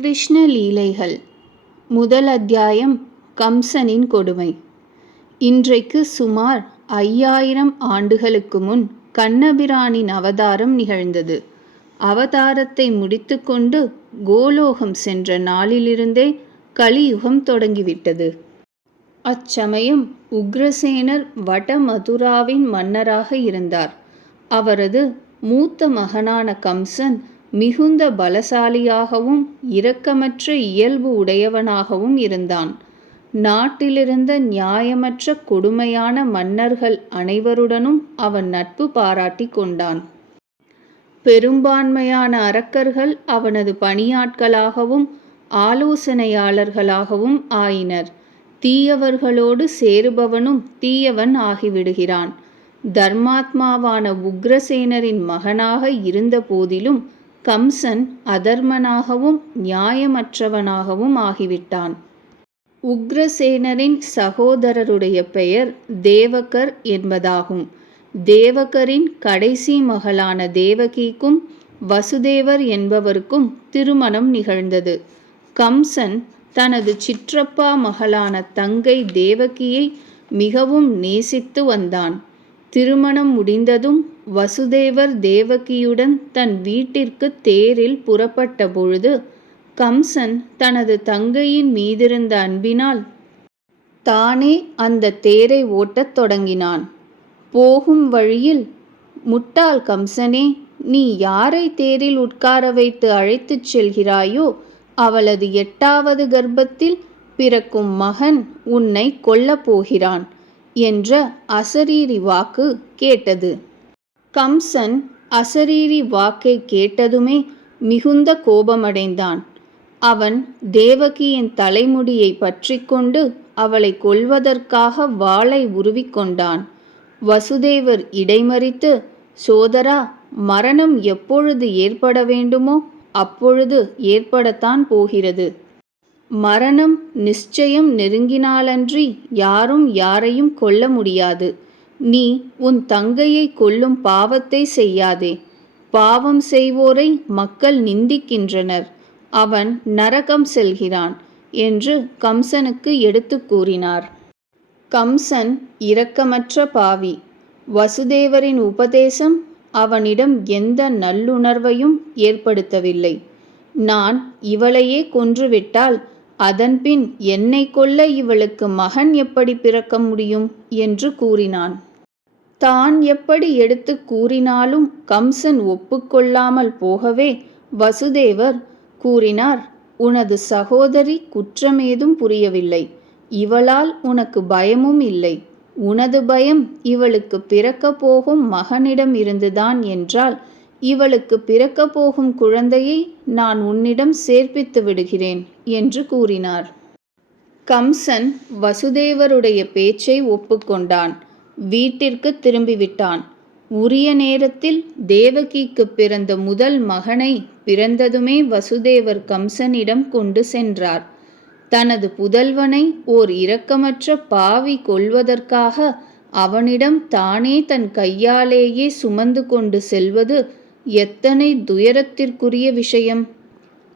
கிருஷ்ண லீலைகள். முதல் அத்தியாயம். கம்சனின் கொடுமை. இன்றைக்கு சுமார் 5000 ஆண்டுகளுக்கு முன் கண்ணபிரானின் அவதாரம் நிகழ்ந்தது. அவதாரத்தை முடித்துக்கொண்டு கோலோகம் சென்ற நாளிலிருந்தே கலியுகம் தொடங்கிவிட்டது. அச்சமயம் உக்ரசேனர் வடமதுராவின் மன்னராக இருந்தார். அவரது மூத்த மகனான கம்சன் மிகுந்த பலசாலியாகவும் இரக்கமற்ற இயல்பு உடையவனாகவும் இருந்தான். நாட்டிலிருந்த நியாயமற்ற கொடுமையான மன்னர்கள் அனைவருடனும் அவன் நட்பு பாராட்டி கொண்டான். பெரும்பான்மையான அரக்கர்கள் அவனது பணியாட்களாகவும் ஆலோசனையாளர்களாகவும் ஆயினர். தீயவர்களோடு சேருபவனும் தீயவன் ஆகிவிடுகிறான். தர்மாத்மாவான உக்ரசேனரின் மகனாக இருந்த போதிலும் கம்சன் அதர்மனாகவும் நியாயமற்றவனாகவும் ஆகிவிட்டான். உக்ரசேனரின் சகோதரருடைய பெயர் தேவகர் என்பதாகும். தேவகரின் கடைசி மகளான தேவகிக்கும் வசுதேவர் என்பவருக்கும் திருமணம் நிகழ்ந்தது. கம்சன் தனது சிற்றப்பா மகளான தங்கை தேவகியை மிகவும் நேசித்து வந்தான். திருமணம் முடிந்ததும் வசுதேவர் தேவகியுடன் தன் வீட்டிற்கு தேரில் புறப்பட்ட பொழுது கம்சன் தனது தங்கையின் மீதிருந்த அன்பினால் தானே அந்த தேரை ஓட்டத் தொடங்கினான். போகும் வழியில், முட்டாள் கம்சனே, நீ யாரை தேரில் உட்கார வைத்து அழைத்துச் செல்கிறாயோ அவளது 8வது கர்ப்பத்தில் பிறக்கும் மகன் உன்னை கொல்லப் போகிறான் என்ற அசரீரி வாக்கு கேட்டது. கம்சன் அசரீரி வாக்கை கேட்டதுமே மிகுந்த கோபமடைந்தான். அவன் தேவகியின் தலைமுடியை பற்றி கொண்டு அவளை கொல்வதற்காக வாளை உருவிக்கொண்டான். வசுதேவர் இடைமறித்து, சோதரா, மரணம் எப்பொழுது ஏற்பட வேண்டுமோ அப்பொழுது ஏற்படத்தான் போகிறது. மரணம் நிச்சயம் நெருங்கினாலன்றி யாரும் யாரையும் கொல்ல முடியாது. நீ உன் தங்கையை கொல்லும் பாவத்தை செய்யாதே. பாவம் செய்வோரை மக்கள் நிந்திக்கின்றனர். அவன் நரகம் செல்கிறான் என்று கம்சனுக்கு எடுத்து கூறினார். கம்சன் இரக்கமற்ற பாவி. வசுதேவரின் உபதேசம் அவனிடம் எந்த நல்லுணர்வையும் ஏற்படுத்தவில்லை. நான் இவளையே கொன்றுவிட்டால் அதன்பின் என்னை கொல்ல இவளுக்கு மகன் எப்படி பிறக்க முடியும் என்று கூறினான். தான் எப்படி எடுத்து கூறினாலும் கம்சன் ஒப்புக்கொள்ளாமல் போகவே வசுதேவர் கூறினார், உனது சகோதரி குற்றமேதும் புரியவில்லை. இவளால் உனக்கு பயமும் இல்லை. உனது பயம் இவளுக்கு பிறக்கப் போகும் மகனிடம் இருந்துதான் என்றால் இவளுக்கு பிறக்கப் போகும் குழந்தையை நான் உன்னிடம் சேர்ப்பித்து விடுகிறேன் என்று கூறினார். கம்சன் வசுதேவருடைய பேச்சை ஒப்புக்கொண்டான். வீட்டிற்கு திரும்பிவிட்டான். உரிய நேரத்தில் தேவகிக்கு பிறந்த முதல் மகனை பிறந்ததுமே வசுதேவர் கம்சனிடம் கொண்டு சென்றார். தனது புதல்வனை ஓர் இரக்கமற்ற பாவி கொல்வதற்காக அவனிடம் தானே தன் கையாலேயே சுமந்து கொண்டு செல்வது எத்தனை துயரத்திற்குரிய விஷயம்!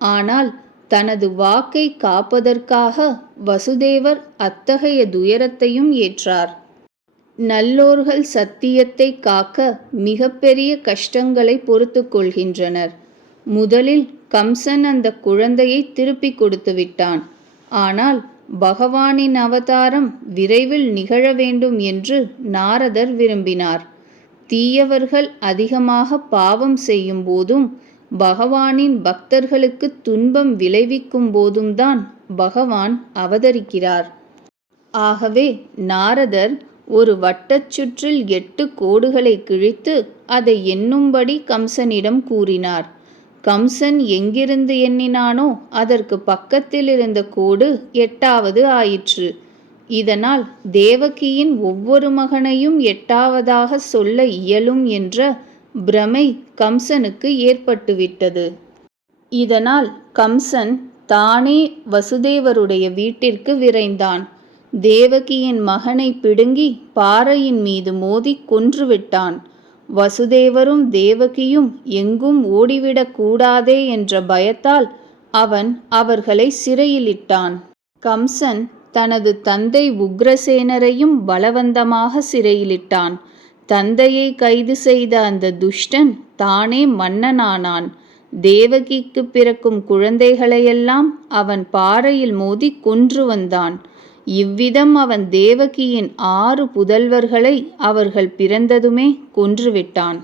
ஆனால் தனது வாக்கை காப்பதற்காக வசுதேவர் அத்தகைய துயரத்தையும் ஏற்றார். நல்லோர்கள் சத்தியத்தை காக்க மிகப்பெரிய கஷ்டங்களை பொறுத்து கொள்கின்றனர். முதலில் கம்சன் அந்த குழந்தையை திருப்பி கொடுத்து விட்டான். ஆனால் பகவானின் அவதாரம் விரைவில் நிகழ வேண்டும் என்று நாரதர் விரும்பினார். தீயவர்கள் அதிகமாக பாவம் செய்யும் போதும் பகவானின் பக்தர்களுக்கு துன்பம் விளைவிக்கும் போதும்தான் பகவான் அவதரிக்கிறார். ஆகவே நாரதர் ஒரு வட்டச் சுற்றில் 8 கோடுகளை கிழித்து அதை எண்ணும்படி கம்சனிடம் கூறினார். கம்சன் எங்கிருந்து எண்ணினானோ அதற்கு பக்கத்தில் இருந்த கோடு 8வது ஆயிற்று. இதனால் தேவகியின் ஒவ்வொரு மகனையும் 8வதாக சொல்ல இயலும் என்ற பிரமை கம்சனுக்கு ஏற்பட்டுவிட்டது. இதனால் கம்சன் தானே வசுதேவருடைய வீட்டிற்கு விரைந்தான். தேவகியின் மகனை பிடுங்கி பாறையின் மீது மோதி கொன்றுவிட்டான். வசுதேவரும் தேவகியும் எங்கும் ஓடிவிடக் கூடாதே என்ற பயத்தால் அவன் அவர்களை சிறையிலிட்டான். கம்சன் தனது தந்தை உக்ரசேனரையும் பலவந்தமாக சிறையிலிட்டான். தந்தையை கைது செய்த அந்த துஷ்டன் தானே மன்னனானான். தேவகிக்கு பிறக்கும் குழந்தைகளையெல்லாம் அவன் பாறையில் மோதி கொன்று வந்தான். இவ்விதம் அவன் தேவகியின் 6 புதல்வர்களை அவர்கள் பிறந்ததுமே கொன்றுவிட்டான்.